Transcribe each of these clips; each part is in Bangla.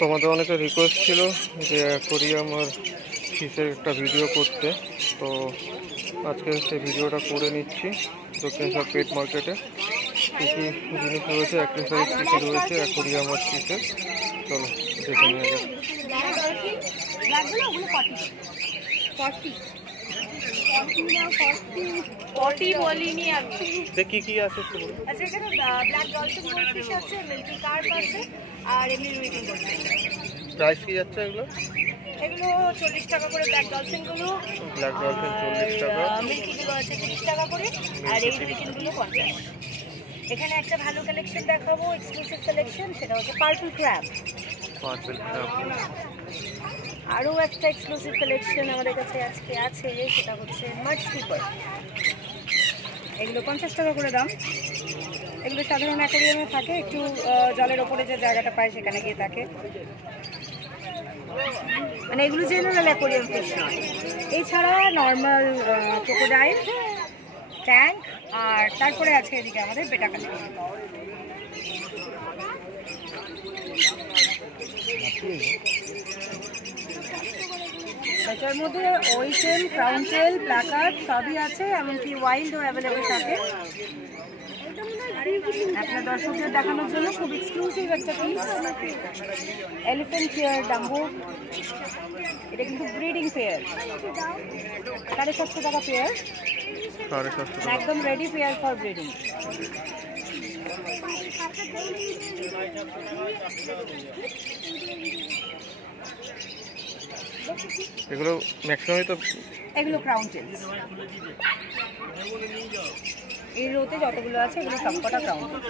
তোমাদের অনেকে রিকোয়েস্ট ছিল যে অ্যাকোরিয়াম আর ফিশের একটা ভিডিও করতে, তো আজকে সেই ভিডিওটা করে নিচ্ছি। দক্ষিণেশ্বর পেট মার্কেটে কী কী জিনিস রয়েছে, অ্যাক্সেসরিজ কী কী রয়েছে অ্যাকোরিয়াম আর ফিশের, চলো দেখে নিয়ে যাক। কি কি আছে একটু বলুন। আচ্ছা, এখানে ব্ল্যাক ডলফিন গোল্ডফিশ আছে, মিল্কি কার্প আছে, আর এমনি রুইডিং গোল্ডফিশ। প্রাইস কি যাচ্ছে এগুলো? এগুলো 40 টাকা করে ব্ল্যাক ডলফিন গুলো, ব্ল্যাক ডলফিন 40 টাকা, মিল্কি গুলো আছে 30 টাকা করে, আর এই রুইডিং গুলো 50। এখানে একটা ভালো কালেকশন দেখাবো, এক্সক্লুসিভ কালেকশন, সেটা হচ্ছে পার্পল ক্র্যাব। আরও একটা এক্সক্লুসিভ কালেকশন আমাদের কাছে আজকে আছে, সেটা হচ্ছে মাড স্কিপার। এগুলো 50 টাকা করে দাম। এগুলো সাধারণ অ্যাকোরিয়ামে থাকে, একটু জলের ওপরে যে জায়গাটা পায় সেখানে গিয়ে থাকে, মানে এগুলো জেনারেল অ্যাকোরিয়াম ফিশ নয়। এছাড়া নর্মাল ক্রোকোডাইল, ট্যাঙ্ক, আর তারপরে আছে এদিকে আমাদের বেটা কালেকশন। এটার মধ্যে ওইটেল, ক্রাউন টেল, প্ল্যাকার্ড সবই আছে, এমনকি ওয়াইল্ডও অ্যাভেলেবেল থাকে। আপনার দর্শকদের দেখানোর জন্য খুব এক্সক্লুসিভ একটা পিস, এলিফ্যান্ট হেয়ার ডাম্বো। এটা কিন্তু ব্রিডিং পেয়ার, 750 টাকা পেয়ার, একদম রেডি পেয়ার ফর ব্রিডিং। এগুলো ম্যাক্সিমামই তো, এগুলো ক্রাউন টেলস। এই রোতে যতগুলো আছে এগুলো সবকটা ক্রাউন টেলস।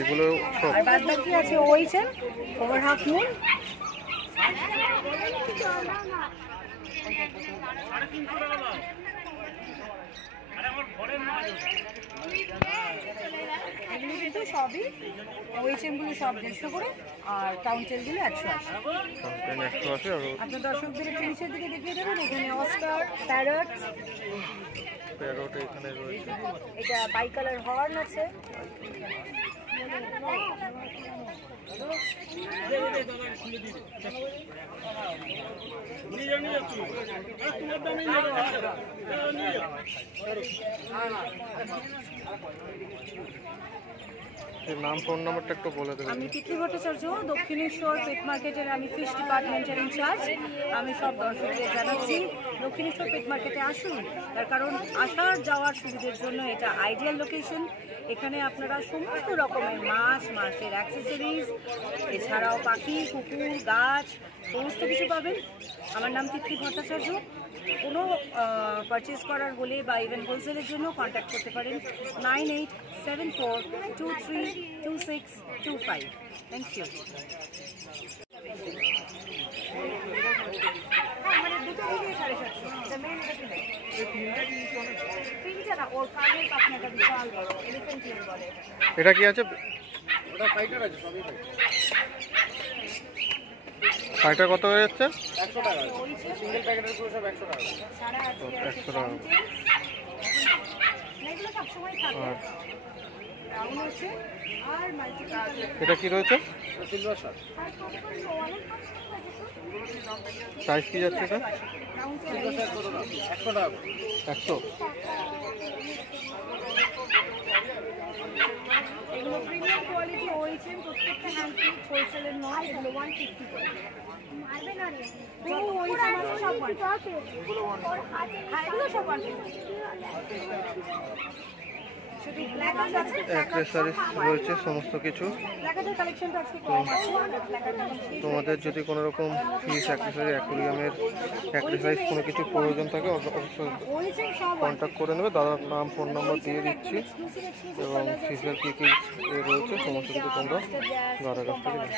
এগুলো আর বাদ বাকি আছে ওইচেন, ওভার হাফ মুন। এগুলো কিন্তু সবই ওইচেনগুলো সব 150 করে, আর কাউন্টেলগুলো 180। আপনার দর্শকদের একটু নিচের দিকে দেখিয়ে দেবেন, এখানে অস্কার, প্যারট, এখানে রয়েছে। এটা বাই কালার হর্ন আছে। নাম ফোন নাম্বারটা একটু বলে দেবেন। আমি তিতলি ভট্টাচার্য, দক্ষিণেশ্বর পেট মার্কেটের আমি ফিশ ডিপার্টমেন্টের ইনচার্জ। আমি সব দর্শকদের জানাচ্ছি দক্ষিণেশ্বর পেট মার্কেটে আসুন, তার কারণ আসার যাওয়ার সুবিধার জন্য এটা আইডিয়াল লোকেশন। এখানে আপনারা সমস্ত রকমের মাছ, মাছের অ্যাক্সেসরিজ, এছাড়াও পাখি, কুকুর, গাছ, সমস্ত কিছু পাবেন। আমার নাম তিতলি ভট্টাচার্য। কোনো পারচেস করার হলে বা ইভেন হোলসেলের জন্য কন্ট্যাক্ট করতে পারেন 9874232625। Thank you. এটা কি আছে? ফাইটার কত হয়ে যাচ্ছে? 100 টাকা। সিঙ্গেল প্যাকেটের পুরো সব 100 টাকা। 100 টাকা। এগুলো সব সময় থাকে। এটা কি রয়েছে? Silver Shark. সাইজ কি যাচ্ছে এটা? 100 টাকা। 100। এগুলো প্রিমিয়াম কোয়ালিটি ওইচেন, প্রত্যেকটা হ্যান্ড পিস হোলসেলের নয়, এগুলো 150 করে। মারবে না রে। এগুলো সব 150। হ্যাঁ, এগুলো সব 150। শুধু ব্ল্যাক আছে, অ্যাক্সেসরিজ রয়েছে সমস্ত কিছু। ব্ল্যাকের কালেকশনটা আজকে কম আছে। তোমাদের যদি কোনো রকম ফিশ অ্যাক্সেসরি, অ্যাকোরিয়ামের অ্যাক্সেসরিজ কোনো কিছু প্রয়োজন থাকে অবশ্যই কন্ট্যাক্ট করে নেবে। দাদার নাম, ফোন নাম্বার দিয়ে দিচ্ছি, এবং ফিশের কী কী রয়েছে সমস্ত কিছু তোমরা দাদার কাছ থেকে নেবে।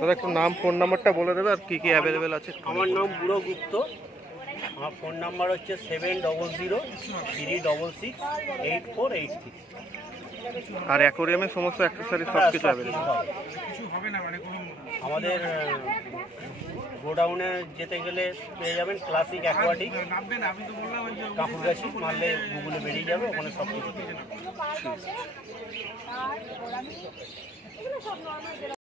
দাদা একটু নাম, ফোন নাম্বারটা বলে দেবে আর কী কী অ্যাভেলেবেল আছে। আমার নাম বুড়ো গুপ্ত, আমার ফোন নাম্বার হচ্ছে 7003668483। আর অ্যাকোরিয়ামের সমস্ত অ্যাক্সেসরিজ সব কিছু অ্যাভেলেবেল। আমাদের গোডাউনে যেতে গেলে পেয়ে যাবেন ক্লাসিক অ্যাকোয়াটিক কাকুরগাছি, মারলে গুগলে বেরিয়ে যাবে, ওখানে সব কিছু পেয়ে যাবেন।